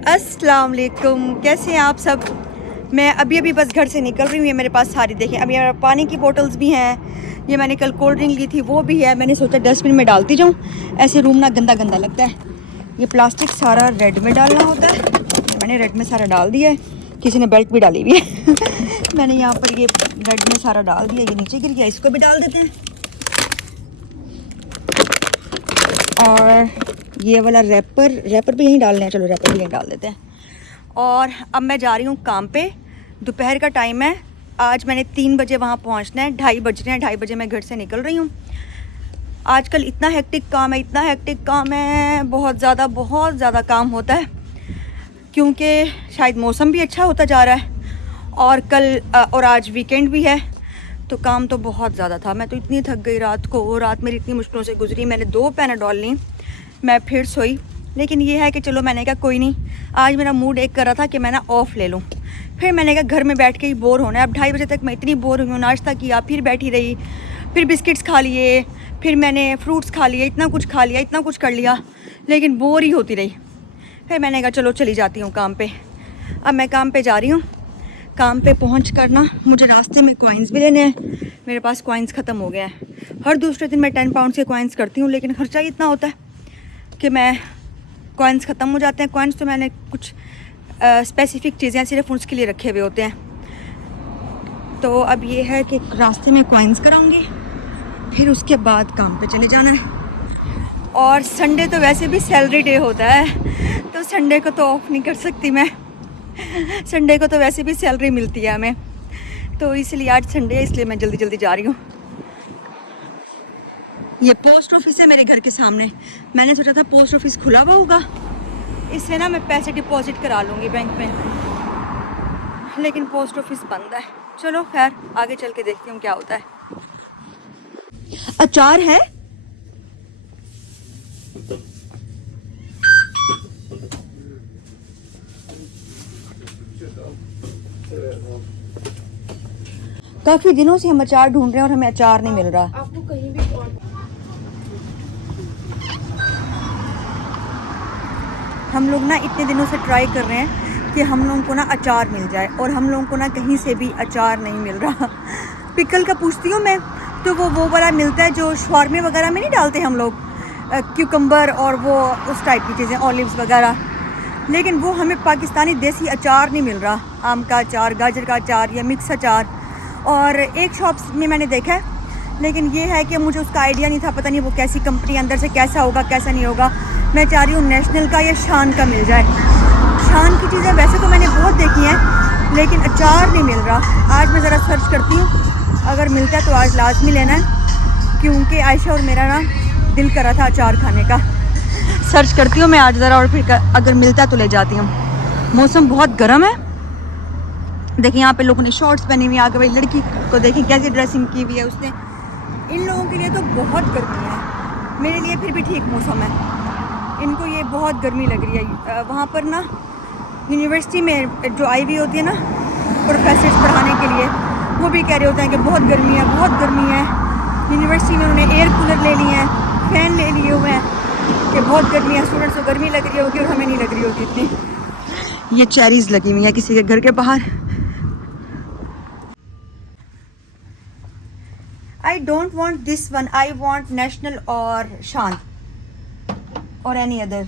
अस्सलाम वालेकुम, कैसे हैं आप सब। मैं अभी बस घर से निकल रही हूँ। ये मेरे पास सारी देखें, अभी मेरे पानी की बोतल्स भी हैं। ये मैंने कल कोल्ड ड्रिंक ली थी वो भी है। मैंने सोचा डस्टबिन में डालती जाऊँ, ऐसे रूम ना गंदा गंदा लगता है। ये प्लास्टिक सारा रेड में डालना होता है। मैंने रेड में सारा डाल दिया है। किसी ने बेल्ट भी डाली हुई है मैंने यहाँ पर ये रेड में सारा डाल दिया। ये नीचे गिर गया, इसको भी डाल देते हैं। और ये वाला रैपर भी यहीं डालना है। चलो रैपर भी यहीं डाल देते हैं। और अब मैं जा रही हूँ काम पे। दोपहर का टाइम है। आज मैंने 3 बजे वहाँ पहुँचना है। 2:30 बज रहे हैं। 2:30 बजे मैं घर से निकल रही हूँ। आजकल इतना हेक्टिक काम है, बहुत ज़्यादा काम होता है, क्योंकि शायद मौसम भी अच्छा होता जा रहा है और कल और आज वीकेंड भी है, तो काम तो बहुत ज़्यादा था। मैं तो इतनी थक गई रात मेरी इतनी मुश्किलों से गुजरी। मैंने 2 पैनाडोल ली, मैं फिर सोई। लेकिन ये है कि चलो, मैंने कहा कोई नहीं, आज मेरा मूड एक कर रहा था कि मैं ना ऑफ़ ले लूँ। फिर मैंने कहा घर में बैठ के ही बोर होना है। अब 2:30 बजे तक मैं इतनी बोर हुई हूँ। नाश्ता किया, फिर बैठी रही, फिर बिस्किट्स खा लिए, फिर मैंने फ्रूट्स खा लिए, इतना कुछ खा लिया, इतना कुछ कर लिया, लेकिन बोर ही होती रही। फिर मैंने कहा चलो चली जाती हूँ काम पे। अब मैं काम पे जा रही हूँ। काम पे पहुँच कर ना मुझे रास्ते में कॉइन्स भी लेने हैं। मेरे पास कॉइन्स ख़त्म हो गए हैं। हर दूसरे दिन मैं 10 पाउंड के कॉइन्स करती हूँ, लेकिन खर्चा ही इतना होता है कि मैं कॉइन्स ख़त्म हो जाते हैं। कॉइन्स तो मैंने कुछ स्पेसिफ़िक चीज़ें सिर्फ उसके लिए रखे हुए होते हैं। तो अब ये है कि रास्ते में कॉइन्स कराऊंगी, फिर उसके बाद काम पे चले जाना है। और संडे तो वैसे भी सैलरी डे होता है, तो संडे को तो ऑफ नहीं कर सकती मैं। संडे को तो वैसे भी सैलरी मिलती है हमें, तो इसलिए आज संडे है, इसलिए मैं जल्दी जा रही हूँ। ये पोस्ट ऑफिस है मेरे घर के सामने। मैंने सोचा था पोस्ट ऑफिस खुला हुआ होगा, इससे ना मैं पैसे डिपॉजिट करा लूँगी बैंक में, लेकिन पोस्ट ऑफिस बंद है। चलो खैर, आगे चल के देखती हूँ क्या होता है। अचार है? काफी दिनों से हम अचार ढूंढ रहे हैं और हमें अचार नहीं मिल रहा। आपको कहीं भी हम लोग ना इतने दिनों से ट्राई कर रहे हैं कि हम लोगों को ना अचार मिल जाए, और हम लोगों को ना कहीं से भी अचार नहीं मिल रहा। पिकल का पूछती हूँ मैं, तो वो वाला मिलता है जो शवारमे वगैरह में नहीं डालते हम लोग, क्यूकम्बर और वो उस टाइप की चीज़ें, ऑलिव्स वगैरह। लेकिन वो हमें पाकिस्तानी देसी अचार नहीं मिल रहा। आम का अचार, गाजर का अचार या मिक्स अचार। और एक शॉप में मैंने देखा है, लेकिन ये है कि मुझे उसका आइडिया नहीं था। पता नहीं वो कैसी कंपनी, अंदर से कैसा होगा कैसा नहीं होगा। मैं चाह रही हूँ नेशनल का या शान का मिल जाए। शान की चीज़ें वैसे तो मैंने बहुत देखी हैं, लेकिन अचार नहीं मिल रहा। आज मैं ज़रा सर्च करती हूँ, अगर मिलता है तो आज लाजमी लेना है, क्योंकि आयशा और मेरा ना दिल कर रहा था अचार खाने का। सर्च करती हूँ मैं आज ज़रा, और फिर अगर मिलता है तो ले जाती हूँ। मौसम बहुत गर्म है। देखिए यहाँ पे लोगों ने शॉर्ट्स पहनी हुई है। आगे भाई लड़की को देखिए कैसी ड्रेसिंग की हुई है उसने। इन लोगों के लिए तो बहुत गर्मी है, मेरे लिए फिर भी ठीक मौसम है। इनको ये बहुत गर्मी लग रही है। वहाँ पर ना यूनिवर्सिटी में जो आई हुई होती है ना प्रोफेसर्स पढ़ाने के लिए, वो भी कह रहे होते हैं कि बहुत गर्मी है, बहुत गर्मी है। यूनिवर्सिटी में उन्होंने एयर कूलर ले लिए हैं, फ़ैन ले लिए हुए हैं कि बहुत गर्मी है, स्टूडेंट्स को गर्मी लग रही होगी और हमें नहीं लग रही होगी इतनी। ये चेरीज़ लगी हुई हैं किसी के घर के बाहर। I don't want this one. I want national or शान or any other.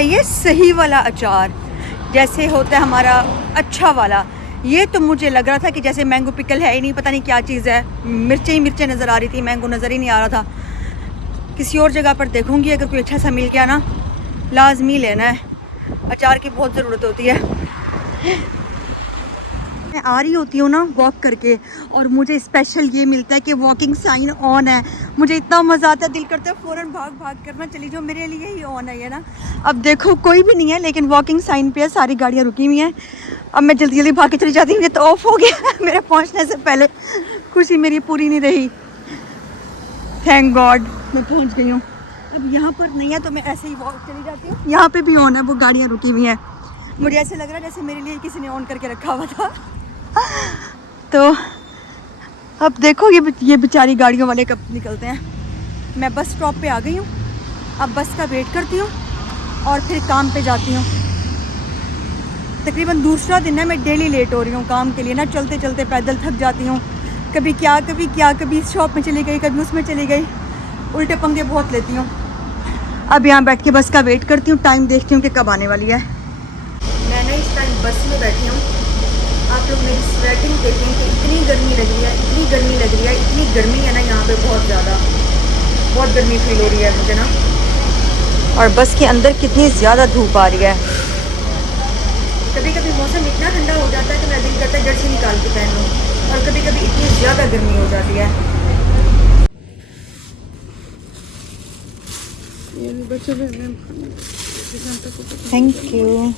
ये सही वाला अचार जैसे होता है हमारा, अच्छा वाला। ये तो मुझे लग रहा था कि जैसे मैंगो पिकल है ही नहीं, पता नहीं क्या चीज़ है। मिर्चें ही मिर्चें नज़र आ रही थी, मैंगो नज़र ही नहीं आ रहा था। किसी और जगह पर देखूंगी, अगर कोई अच्छा सा मिल गया ना, लाजमी लेना है। अचार की बहुत ज़रूरत होती है। मैं आ रही होती हूँ ना वॉक करके, और मुझे स्पेशल ये मिलता है कि वॉकिंग साइन ऑन है। मुझे इतना मज़ा आता है, दिल करता है फ़ौरन भाग करना चली जाओ, मेरे लिए ही ऑन है ये ना। अब देखो कोई भी नहीं है, लेकिन वॉकिंग साइन पे है, सारी गाड़ियाँ रुकी हुई हैं। अब मैं जल्दी भाग के चली जाती हूँ। ये तो ऑफ हो गया मेरे पहुँचने से पहले। खुशी मेरी पूरी नहीं रही। थैंक गॉड मैं पहुँच गई हूँ। अब यहाँ पर नहीं है तो मैं ऐसे ही वॉक चली जाती हूँ। यहाँ पर भी ऑन है, वो गाड़ियाँ रुकी हुई हैं। मुझे ऐसे लग रहा है जैसे मेरे लिए किसी ने ऑन करके रखा हुआ था। तो अब देखो ये बेचारी गाड़ियों वाले कब निकलते हैं। मैं बस स्टॉप पे आ गई हूँ। अब बस का वेट करती हूँ और फिर काम पे जाती हूँ। तकरीबन दूसरा दिन है मैं डेली लेट हो रही हूँ काम के लिए ना, चलते चलते पैदल थक जाती हूँ। कभी क्या कभी इस शॉप में चली गई, कभी उसमें चली गई, उल्टे पंगे बहुत लेती हूँ। अब यहाँ बैठ के बस का वेट करती हूँ, टाइम देखती हूँ कि कब आने वाली है। मैं ना इस टाइम बस में बैठी हूँ। आप लोग मेरी स्वेटिंग देखें कि इतनी गर्मी लग रही है, इतनी गर्मी लग रही है, इतनी गर्मी है ना यहाँ पे, बहुत ज़्यादा, बहुत गर्मी फील हो रही है मुझे ना। और बस के अंदर कितनी ज़्यादा धूप आ रही है। कभी कभी मौसम इतना ठंडा हो जाता है कि मेरा दिल करता है जर्सी निकाल के पहन लूँ, और कभी कभी इतनी ज़्यादा गर्मी हो जाती है। Thank you.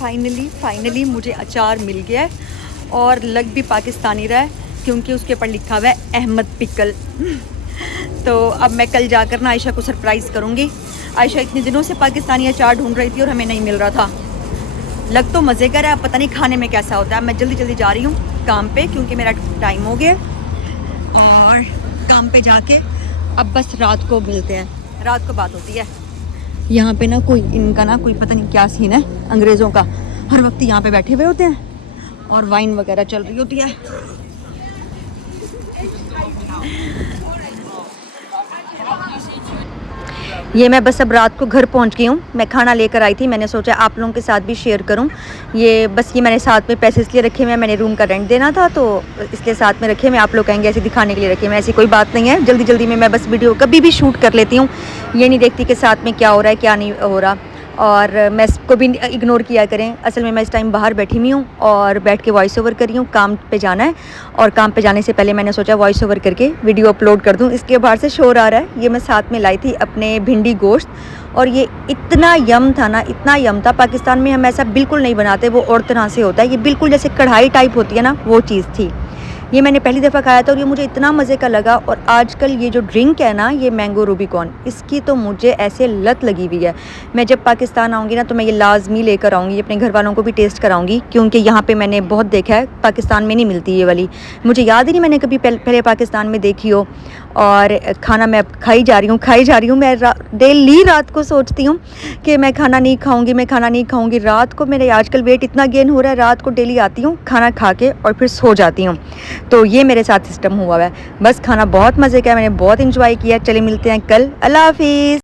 फाइनली मुझे अचार मिल गया है, और लग भी पाकिस्तानी रहा है क्योंकि उसके ऊपर लिखा हुआ है अहमद पिकल। तो अब मैं कल जाकर ना आयशा को सरप्राइज़ करूँगी। आयशा इतने दिनों से पाकिस्तानी अचार ढूंढ रही थी और हमें नहीं मिल रहा था। लग तो मज़े का रहा है, पता नहीं खाने में कैसा होता है। मैं जल्दी जा रही हूँ काम पे क्योंकि मेरा टाइम हो गया, और काम पे जाके अब बस रात को मिलते हैं, रात को बात होती है। यहाँ पे ना कोई इनका ना कोई पता नहीं क्या सीन है, अंग्रेज़ों का हर वक्त यहाँ पे बैठे हुए होते हैं और वाइन वगैरह चल रही होती है। ये मैं बस अब रात को घर पहुंच गई हूँ। मैं खाना लेकर आई थी, मैंने सोचा आप लोगों के साथ भी शेयर करूँ। ये बस ये मैंने साथ में पैसे इसलिए रखे हुए हैं, मैंने रूम का रेंट देना था तो इसलिए साथ में रखे। मैं आप लोग कहेंगे ऐसे दिखाने के लिए रखे, मैं ऐसी कोई बात नहीं है। जल्दी में मैं बस वीडियो कभी भी शूट कर लेती हूँ, ये नहीं देखती कि साथ में क्या हो रहा है क्या नहीं हो रहा, और मैं इसको भी इग्नोर किया करें। असल में मैं इस टाइम बाहर बैठी हुई हूँ और बैठ के वॉइस ओवर कर रही हूँ। काम पे जाना है और काम पे जाने से पहले मैंने सोचा वॉइस ओवर करके वीडियो अपलोड कर दूँ। इसके बाहर से शोर आ रहा है। ये मैं साथ में लाई थी अपने भिंडी गोश्त, और ये इतना यम था ना, इतना यम था। पाकिस्तान में हम ऐसा बिल्कुल नहीं बनाते, वो और तरह से होता है। ये बिल्कुल जैसे कढ़ाई टाइप होती है ना, वो चीज़ थी। ये मैंने पहली दफ़ा खाया था और ये मुझे इतना मज़े का लगा। और आजकल ये जो ड्रिंक है ना, ये मैंगो रूबिकॉन, इसकी तो मुझे ऐसे लत लगी हुई है। मैं जब पाकिस्तान आऊँगी ना तो मैं ये लाजमी लेकर आऊँगी, अपने घर वालों को भी टेस्ट कराऊँगी, क्योंकि यहाँ पे मैंने बहुत देखा है, पाकिस्तान में नहीं मिलती ये वाली। मुझे याद ही नहीं मैंने कभी पहले पाकिस्तान में देखी हो। और खाना मैं खाई जा रही हूँ। मैं डेली रात को सोचती हूँ कि मैं खाना नहीं खाऊँगी। रात को मेरे आजकल वेट इतना गेन हो रहा है, रात को डेली आती हूँ खाना खा के और फिर सो जाती हूँ। तो ये मेरे साथ सिस्टम हुआ है। बस खाना बहुत मज़े का है, मैंने बहुत इंजॉय किया। चलिए मिलते हैं कल। अल्लाह हाफिज़।